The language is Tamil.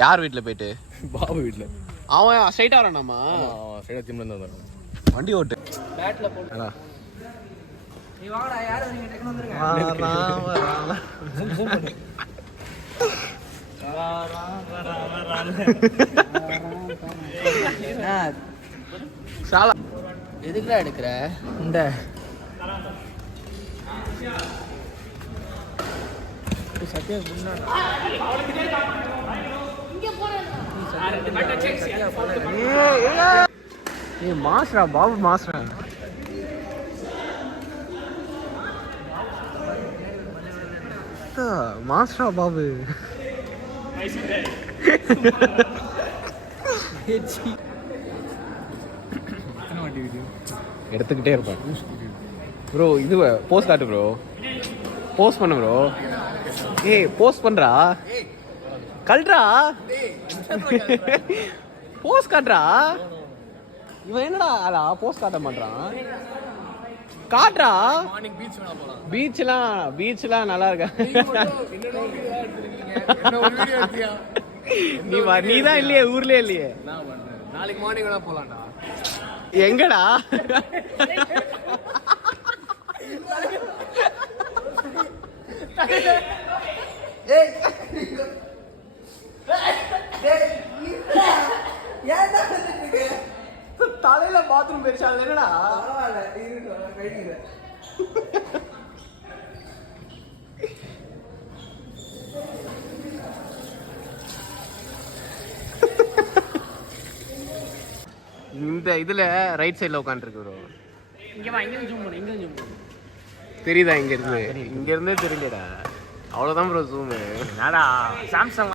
யார் வீட்டில் போயிட்டு? பாபு வீட்டில். அவன் ஸ்ட்ரைட்டாக வரானாமா? ஸ்ட்ரைட்டாக திம்லேருந்து வந்துடுறான். வண்டி ஓட்டு. பேட்டில் போட்டு நீ வாங்கடா. யார் வரீங்க? டக்குனு வந்துருங்க. சாலா எதுக்குடா எடுக்கிற? இந்த சத்யா மாஸ்டரா பாபு மாஸ்டரா. மாஸ்டரா பாபு எடுத்துக்கிட்டே இருப்பான் ப்ரோ. இது போஸ்ட் காட்டு ப்ரோ. போஸ்ட் பண்ணு ப்ரோ. ஏய் போஸ்ட் பண்றா. கல்றா போஸ்ட் காட்டுறா. இவன் என்னடா அதா போஸ்ட் காட்ட மாட்டான். காட்டுறா. பீச்லாம் நல்லா இருக்கா? நீ தான் இல்லையே, ஊர்லயே இல்லையே. நாளைக்கு மார்னிங் வேணா போலாம்டா. எங்கடா? தலையில பாத்ரூம் பெருசா என்னடா? இந்த இதுல ரைட் சைடுல உட்காந்துருக்கு ப்ரோ. இங்க வா. இங்க ஜூம் பண்ணு. இங்க ஜூம் பண்ணு. தெரியுதா? இங்க இருந்தே தெரியலடா. அவ்வளவுதான் ப்ரோ ஜூம். என்னடா சாம்சங்